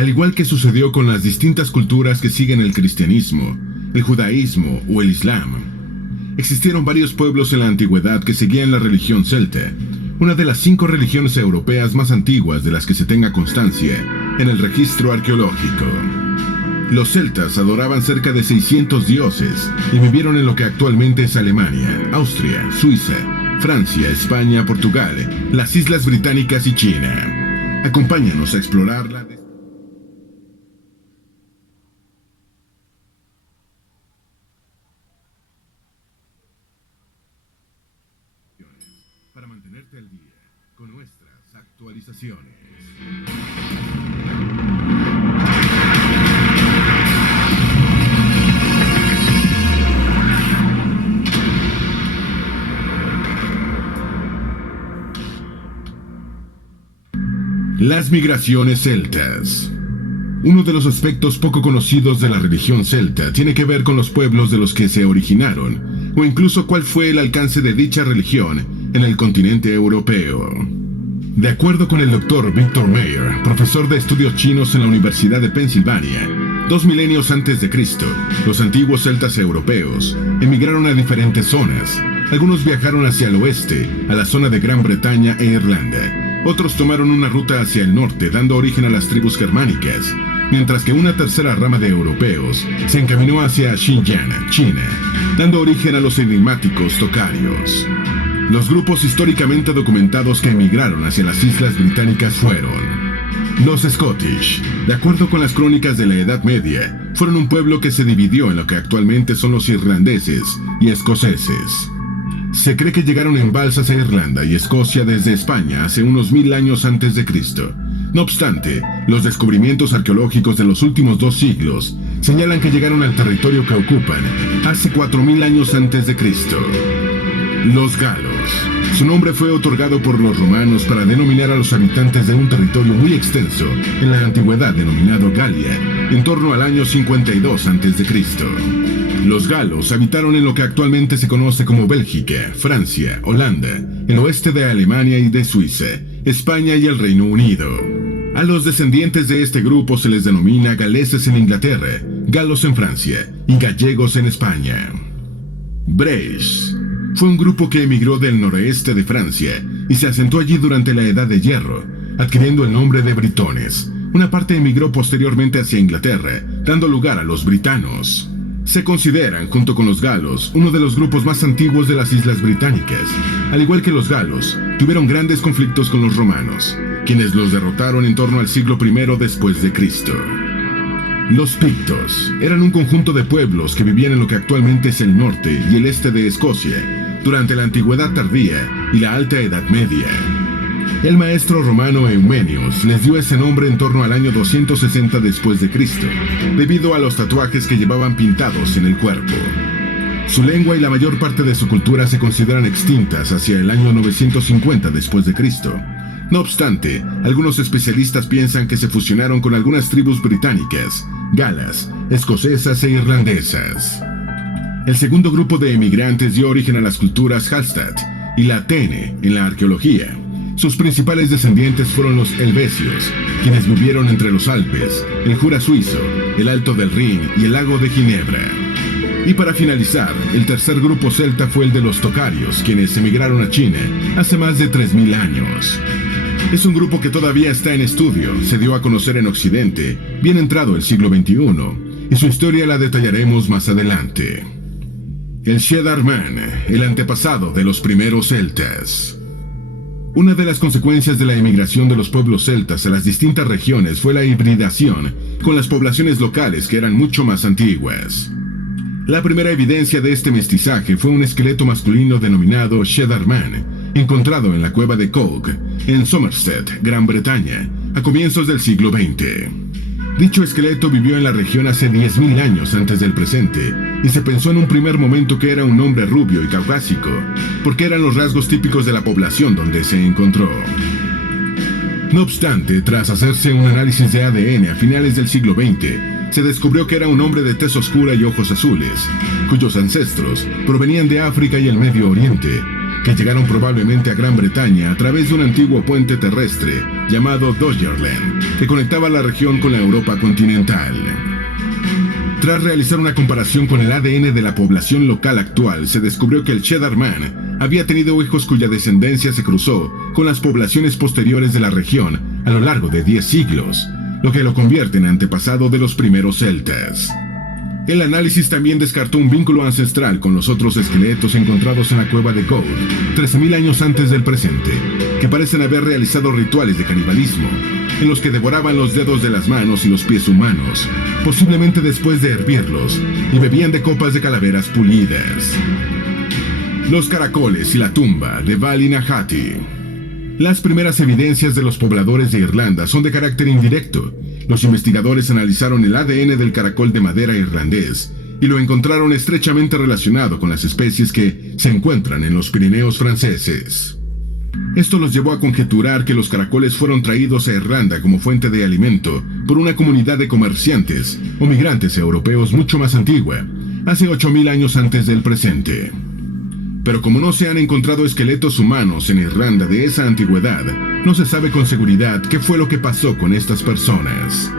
Al igual que sucedió con las distintas culturas que siguen el cristianismo, el judaísmo o el islam, existieron varios pueblos en la antigüedad que seguían la religión celta, una de las 5 religiones europeas más antiguas de las que se tenga constancia en el registro arqueológico. Los celtas adoraban cerca de 600 dioses y vivieron en lo que actualmente es Alemania, Austria, Suiza, Francia, España, Portugal, las Islas Británicas y China. Acompáñanos a explorarla. Para mantenerte al día con nuestras actualizaciones. Las migraciones celtas. Uno de los aspectos poco conocidos de la religión celta tiene que ver con los pueblos de los que se originaron, o incluso cuál fue el alcance de dicha religión en el continente europeo. De acuerdo con el Dr. Victor Mayer, profesor de estudios chinos en la Universidad de Pensilvania, 2 milenios antes de Cristo, los antiguos celtas europeos emigraron a diferentes zonas. Algunos viajaron hacia el oeste, a la zona de Gran Bretaña e Irlanda. Otros tomaron una ruta hacia el norte, dando origen a las tribus germánicas, mientras que una tercera rama de europeos se encaminó hacia Xinjiang, China, dando origen a los enigmáticos tocarios. Los grupos históricamente documentados que emigraron hacia las Islas Británicas fueron los Scottish. De acuerdo con las crónicas de la Edad Media, fueron un pueblo que se dividió en lo que actualmente son los irlandeses y escoceses. Se cree que llegaron en balsas a Irlanda y Escocia desde España hace unos 1000 años antes de Cristo. No obstante, los descubrimientos arqueológicos de los últimos 2 siglos señalan que llegaron al territorio que ocupan hace 4000 años antes de Cristo. Los galos. Su nombre fue otorgado por los romanos para denominar a los habitantes de un territorio muy extenso en la antigüedad denominado Galia, en torno al año 52 a.C. Los galos habitaron en lo que actualmente se conoce como Bélgica, Francia, Holanda, el oeste de Alemania y de Suiza, España y el Reino Unido. A los descendientes de este grupo se les denomina galeses en Inglaterra, galos en Francia y gallegos en España. Bretons. Fue un grupo que emigró del noroeste de Francia y se asentó allí durante la Edad de Hierro, adquiriendo el nombre de britones. Una parte emigró posteriormente hacia Inglaterra, dando lugar a los britanos. Se consideran, junto con los galos, uno de los grupos más antiguos de las Islas Británicas. Al igual que los galos, tuvieron grandes conflictos con los romanos, quienes los derrotaron en torno al siglo I después de Cristo. Los pictos eran un conjunto de pueblos que vivían en lo que actualmente es el norte y el este de Escocia, durante la Antigüedad tardía y la Alta Edad Media. El maestro romano Eumenios les dio ese nombre en torno al año 260 después de Cristo, debido a los tatuajes que llevaban pintados en el cuerpo. Su lengua y la mayor parte de su cultura se consideran extintas hacia el año 950 después de Cristo. No obstante, algunos especialistas piensan que se fusionaron con algunas tribus británicas, galas, escocesas e irlandesas. El segundo grupo de emigrantes dio origen a las culturas Hallstatt y la Atene en la arqueología. Sus principales descendientes fueron los helvecios, quienes vivieron entre los Alpes, el Jura suizo, el Alto del Rin y el lago de Ginebra. Y para finalizar, el tercer grupo celta fue el de los tocarios, quienes emigraron a China hace más de 3000 años. Es un grupo que todavía está en estudio, se dio a conocer en Occidente, bien entrado el siglo XXI, y su historia la detallaremos más adelante. El Cheddar Man, el antepasado de los primeros celtas. Una de las consecuencias de la emigración de los pueblos celtas a las distintas regiones fue la hibridación con las poblaciones locales que eran mucho más antiguas. La primera evidencia de este mestizaje fue un esqueleto masculino denominado Cheddar Man, encontrado en la cueva de Cogue, en Somerset, Gran Bretaña, a comienzos del siglo XX. Dicho esqueleto vivió en la región hace 10.000 años antes del presente, y se pensó en un primer momento que era un hombre rubio y caucásico, porque eran los rasgos típicos de la población donde se encontró. No obstante, tras hacerse un análisis de ADN a finales del siglo XX, se descubrió que era un hombre de tez oscura y ojos azules, cuyos ancestros provenían de África y el Medio Oriente, que llegaron probablemente a Gran Bretaña a través de un antiguo puente terrestre llamado Doggerland, que conectaba la región con la Europa continental. Tras realizar una comparación con el ADN de la población local actual, se descubrió que el Cheddar Man había tenido hijos cuya descendencia se cruzó con las poblaciones posteriores de la región a lo largo de 10 siglos, lo que lo convierte en antepasado de los primeros celtas. El análisis también descartó un vínculo ancestral con los otros esqueletos encontrados en la cueva de Gold, 13.000 años antes del presente, que parecen haber realizado rituales de canibalismo, en los que devoraban los dedos de las manos y los pies humanos, posiblemente después de hervirlos, y bebían de copas de calaveras pulidas. Los caracoles y la tumba de Ballinahati. Las primeras evidencias de los pobladores de Irlanda son de carácter indirecto. Los investigadores analizaron el ADN del caracol de madera irlandés y lo encontraron estrechamente relacionado con las especies que se encuentran en los Pirineos franceses. Esto los llevó a conjeturar que los caracoles fueron traídos a Irlanda como fuente de alimento por una comunidad de comerciantes o migrantes europeos mucho más antigua, hace 8.000 años antes del presente. Pero como no se han encontrado esqueletos humanos en Irlanda de esa antigüedad, no se sabe con seguridad qué fue lo que pasó con estas personas.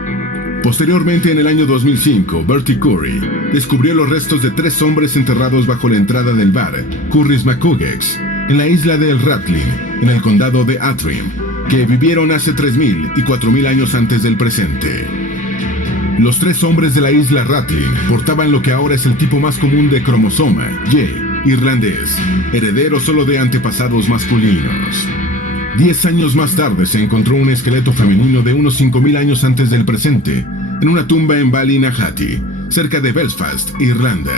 Posteriormente, en el año 2005, Bertie Curry descubrió los restos de 3 hombres enterrados bajo la entrada del bar Curry's McCugex, en la isla de Rathlin, en el condado de Antrim, que vivieron hace 3.000 y 4.000 años antes del presente. Los 3 hombres de la isla Rathlin portaban lo que ahora es el tipo más común de cromosoma, Y, irlandés, heredero solo de antepasados masculinos. 10 años más tarde se encontró un esqueleto femenino de unos 5.000 años antes del presente, en una tumba en Ballinahati, cerca de Belfast, Irlanda.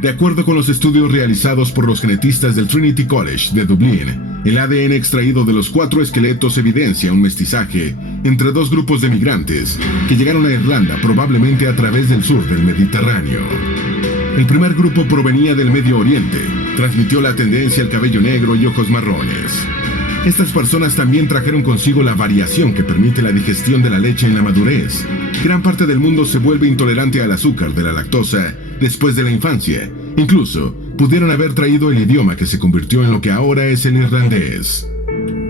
De acuerdo con los estudios realizados por los genetistas del Trinity College de Dublín, el ADN extraído de los 4 esqueletos evidencia un mestizaje entre 2 grupos de migrantes que llegaron a Irlanda probablemente a través del sur del Mediterráneo. El primer grupo provenía del Medio Oriente, transmitió la tendencia al cabello negro y ojos marrones. Estas personas también trajeron consigo la variación que permite la digestión de la leche en la madurez. Gran parte del mundo se vuelve intolerante al azúcar de la lactosa después de la infancia. Incluso, pudieron haber traído el idioma que se convirtió en lo que ahora es el irlandés.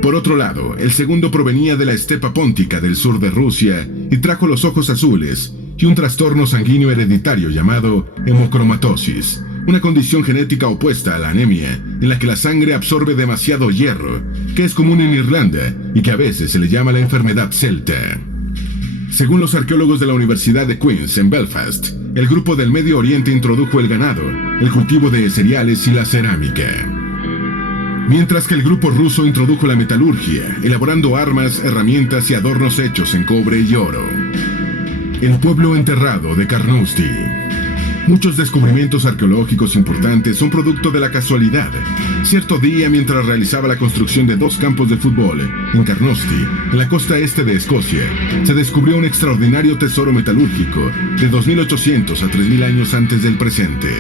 Por otro lado, el segundo provenía de la estepa póntica del sur de Rusia y trajo los ojos azules y un trastorno sanguíneo hereditario llamado hemocromatosis, una condición genética opuesta a la anemia, en la que la sangre absorbe demasiado hierro, que es común en Irlanda y que a veces se le llama la enfermedad celta. Según los arqueólogos de la Universidad de Queen's en Belfast, el grupo del Medio Oriente introdujo el ganado, el cultivo de cereales y la cerámica, mientras que el grupo ruso introdujo la metalurgia, elaborando armas, herramientas y adornos hechos en cobre y oro. El pueblo enterrado de Carnoustie. Muchos descubrimientos arqueológicos importantes son producto de la casualidad. Cierto día, mientras realizaba la construcción de 2 campos de fútbol en Carnoustie, en la costa este de Escocia, se descubrió un extraordinario tesoro metalúrgico de 2.800 a 3.000 años antes del presente.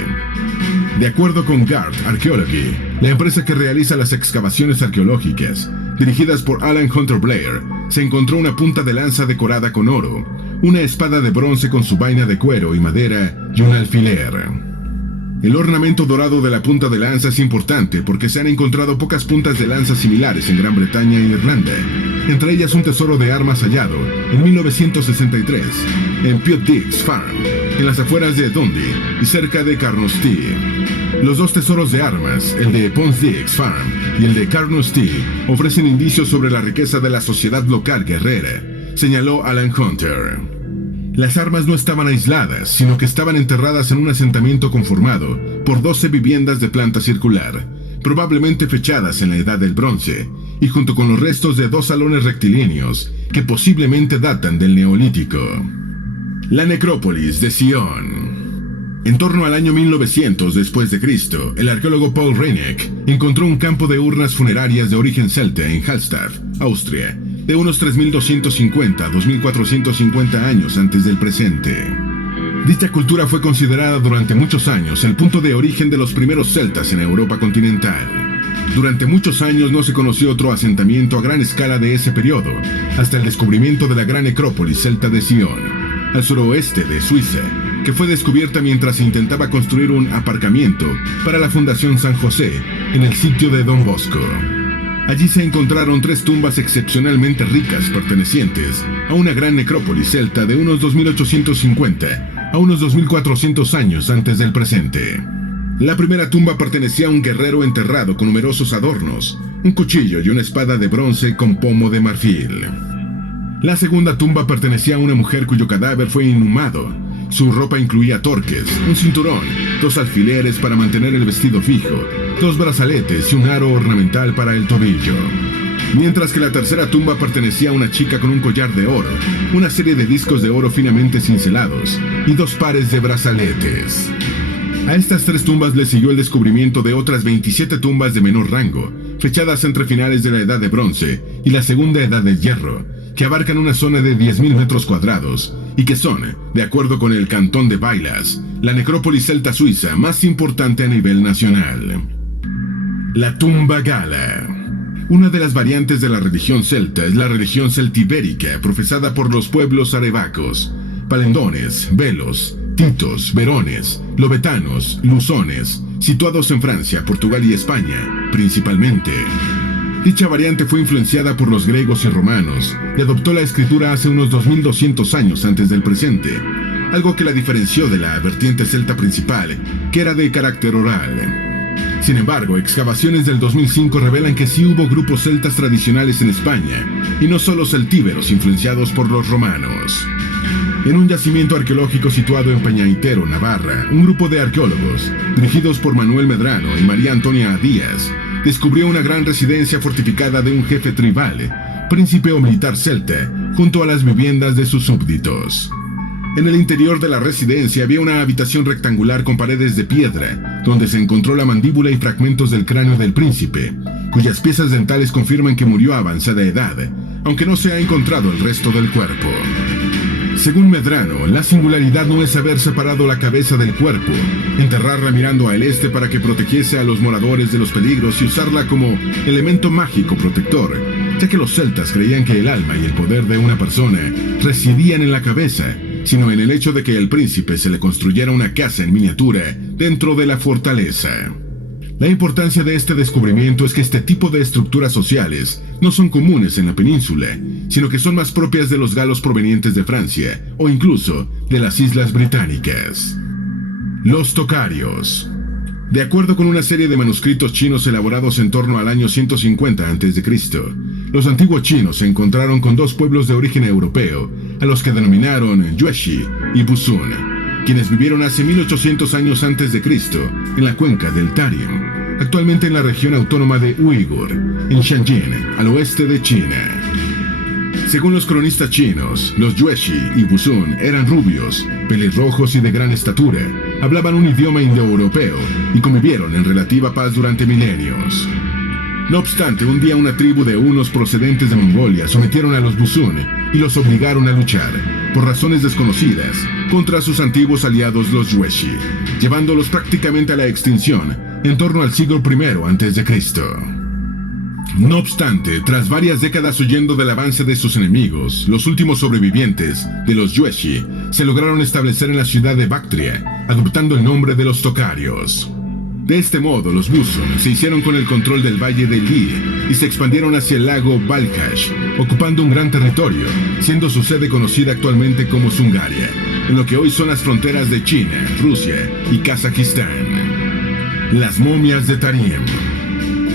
De acuerdo con Gard Archaeology, la empresa que realiza las excavaciones arqueológicas, dirigidas por Alan Hunter Blair, se encontró una punta de lanza decorada con oro, una espada de bronce con su vaina de cuero y madera y un alfiler. El ornamento dorado de la punta de lanza es importante porque se han encontrado pocas puntas de lanza similares en Gran Bretaña e Irlanda, entre ellas un tesoro de armas hallado en 1963 en Pewdix Farm, en las afueras de Dundee y cerca de Carnoustie. Los 2 tesoros de armas, el de Pewdix Farm y el de Carnoustie, ofrecen indicios sobre la riqueza de la sociedad local guerrera, señaló Alan Hunter. Las armas no estaban aisladas, sino que estaban enterradas en un asentamiento conformado por 12 viviendas de planta circular, probablemente fechadas en la Edad del Bronce, y junto con los restos de 2 salones rectilíneos que posiblemente datan del Neolítico. La necrópolis de Sion. En torno al año 1900 después de Cristo, el arqueólogo Paul Reineck encontró un campo de urnas funerarias de origen celta en Hallstatt, Austria, de unos 3.250 a 2.450 años antes del presente. Dicha cultura fue considerada durante muchos años el punto de origen de los primeros celtas en Europa continental. Durante muchos años no se conoció otro asentamiento a gran escala de ese periodo, hasta el descubrimiento de la gran necrópolis celta de Sion, al suroeste de Suiza, que fue descubierta mientras se intentaba construir un aparcamiento para la Fundación San José en el sitio de Don Bosco. Allí se encontraron 3 tumbas excepcionalmente ricas pertenecientes a una gran necrópolis celta de unos 2850 a unos 2400 años antes del presente. La primera tumba pertenecía a un guerrero enterrado con numerosos adornos, un cuchillo y una espada de bronce con pomo de marfil. La segunda tumba pertenecía a una mujer cuyo cadáver fue inhumado. Su ropa incluía torques, un cinturón, 2 alfileres para mantener el vestido fijo, 2 brazaletes y un aro ornamental para el tobillo. Mientras que la tercera tumba pertenecía a una chica con un collar de oro, una serie de discos de oro finamente cincelados y 2 pares de brazaletes. A estas 3 tumbas le siguió el descubrimiento de otras 27 tumbas de menor rango, fechadas entre finales de la Edad de Bronce y la Segunda Edad del Hierro, que abarcan una zona de 10.000 metros cuadrados y que son, de acuerdo con el Cantón de Bailas, la necrópolis celta suiza más importante a nivel nacional. La tumba gala. Una de las variantes de la religión celta es la religión celtibérica, profesada por los pueblos arebacos, palendones, velos, titos, verones, lobetanos, lusones, situados en Francia, Portugal y España, principalmente. Dicha variante fue influenciada por los griegos y romanos y adoptó la escritura hace unos 2200 años antes del presente, algo que la diferenció de la vertiente celta principal, que era de carácter oral. Sin embargo, excavaciones del 2005 revelan que sí hubo grupos celtas tradicionales en España, y no solo celtíberos influenciados por los romanos. En un yacimiento arqueológico situado en Peñaitero, Navarra, un grupo de arqueólogos, dirigidos por Manuel Medrano y María Antonia Díaz, descubrió una gran residencia fortificada de un jefe tribal, príncipe o militar celta, junto a las viviendas de sus súbditos. En el interior de la residencia había una habitación rectangular con paredes de piedra, donde se encontró la mandíbula y fragmentos del cráneo del príncipe, cuyas piezas dentales confirman que murió a avanzada edad, aunque no se ha encontrado el resto del cuerpo. Según Medrano, la singularidad no es haber separado la cabeza del cuerpo, enterrarla mirando al este para que protegiese a los moradores de los peligros y usarla como elemento mágico protector, ya que los celtas creían que el alma y el poder de una persona residían en la cabeza, sino en el hecho de que al príncipe se le construyera una casa en miniatura dentro de la fortaleza. La importancia de este descubrimiento es que este tipo de estructuras sociales no son comunes en la península, sino que son más propias de los galos provenientes de Francia o incluso de las Islas Británicas. Los tocarios. De acuerdo con una serie de manuscritos chinos elaborados en torno al año 150 a.C., los antiguos chinos se encontraron con 2 pueblos de origen europeo, a los que denominaron Yuezhi y Busun, quienes vivieron hace 1800 años antes de Cristo en la cuenca del Tarim, actualmente en la región autónoma de Uigur, en Shanjin, al oeste de China. Según los cronistas chinos, los Yuezhi y Busun eran rubios, pelirrojos y de gran estatura, hablaban un idioma indoeuropeo y convivieron en relativa paz durante milenios. No obstante, un día una tribu de hunos procedentes de Mongolia sometieron a los Busun y los obligaron a luchar, por razones desconocidas, contra sus antiguos aliados los Yuezhi, llevándolos prácticamente a la extinción en torno al siglo I a.C. No obstante, tras varias décadas huyendo del avance de sus enemigos, los últimos sobrevivientes de los Yuezhi se lograron establecer en la ciudad de Bactria, adoptando el nombre de los tocarios. De este modo, los Busun se hicieron con el control del valle de Li y se expandieron hacia el lago Balkhash, ocupando un gran territorio, siendo su sede conocida actualmente como Zungaria, en lo que hoy son las fronteras de China, Rusia y Kazajistán. Las momias de Tarim.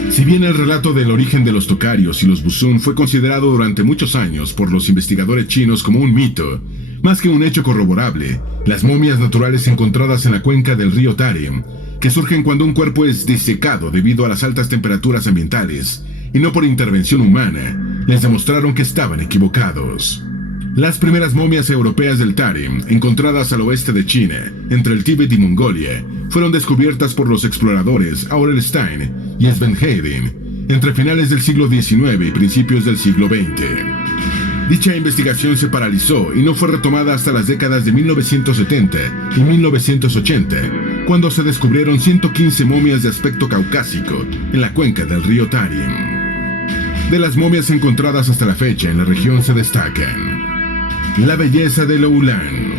Si bien el relato del origen de los tocarios y los Busun fue considerado durante muchos años por los investigadores chinos como un mito, más que un hecho corroborable, las momias naturales encontradas en la cuenca del río Tarim, que surgen cuando un cuerpo es disecado debido a las altas temperaturas ambientales y no por intervención humana, les demostraron que estaban equivocados. Las primeras momias europeas del Tarim, encontradas al oeste de China, entre el Tíbet y Mongolia, fueron descubiertas por los exploradores Aurel Stein y Sven Hedin entre finales del siglo XIX y principios del siglo XX. Dicha investigación se paralizó y no fue retomada hasta las décadas de 1970 y 1980, cuando se descubrieron 115 momias de aspecto caucásico en la cuenca del río Tarim. De las momias encontradas hasta la fecha en la región se destacan: la belleza de Loulan.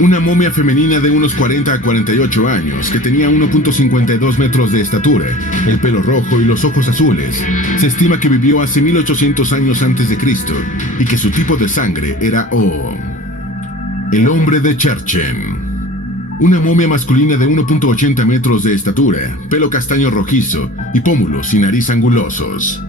Una momia femenina de unos 40 a 48 años, que tenía 1.52 metros de estatura, el pelo rojo y los ojos azules. Se estima que vivió hace 1800 años antes de Cristo y que su tipo de sangre era O. El hombre de Cherchen. Una momia masculina de 1.80 metros de estatura, pelo castaño rojizo y pómulos y nariz angulosos.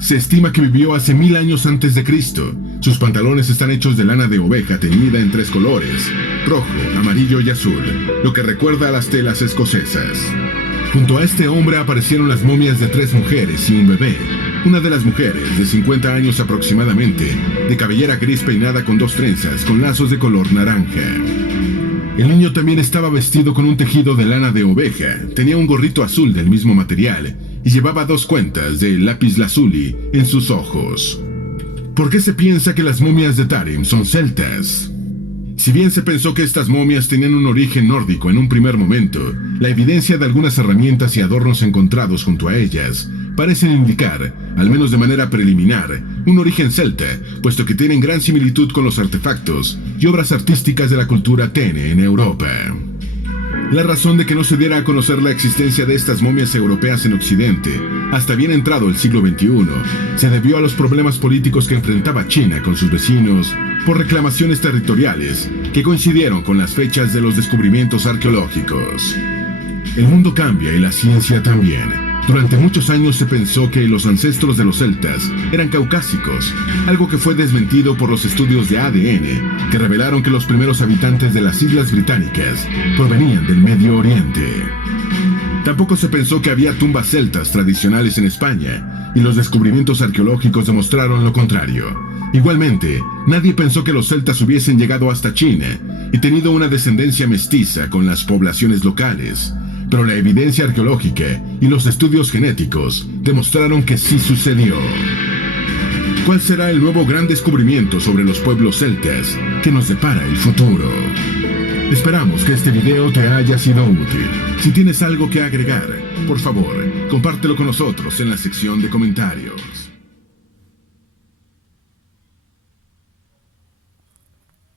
Se estima que vivió hace 1000 años antes de Cristo. Sus pantalones están hechos de lana de oveja teñida en 3 colores, rojo, amarillo y azul, lo que recuerda a las telas escocesas. Junto a este hombre aparecieron las momias de 3 mujeres y un bebé. Una de las mujeres, de 50 años aproximadamente, de cabellera gris peinada con 2 trenzas con lazos de color naranja. El niño también estaba vestido con un tejido de lana de oveja, tenía un gorrito azul del mismo material y llevaba 2 cuentas de lapislázuli en sus ojos. ¿Por qué se piensa que las momias de Tarim son celtas? Si bien se pensó que estas momias tenían un origen nórdico en un primer momento, la evidencia de algunas herramientas y adornos encontrados junto a ellas parecen indicar, al menos de manera preliminar, un origen celta, puesto que tienen gran similitud con los artefactos y obras artísticas de la cultura Tene en Europa. La razón de que no se diera a conocer la existencia de estas momias europeas en Occidente, hasta bien entrado el siglo XXI, se debió a los problemas políticos que enfrentaba China con sus vecinos por reclamaciones territoriales que coincidieron con las fechas de los descubrimientos arqueológicos. El mundo cambia y la ciencia también. Durante muchos años se pensó que los ancestros de los celtas eran caucásicos, algo que fue desmentido por los estudios de ADN, que revelaron que los primeros habitantes de las Islas Británicas provenían del Medio Oriente. Tampoco se pensó que había tumbas celtas tradicionales en España, y los descubrimientos arqueológicos demostraron lo contrario. Igualmente, nadie pensó que los celtas hubiesen llegado hasta China y tenido una descendencia mestiza con las poblaciones locales. Pero la evidencia arqueológica y los estudios genéticos demostraron que sí sucedió. ¿Cuál será el nuevo gran descubrimiento sobre los pueblos celtas que nos depara el futuro? Esperamos que este video te haya sido útil. Si tienes algo que agregar, por favor, compártelo con nosotros en la sección de comentarios.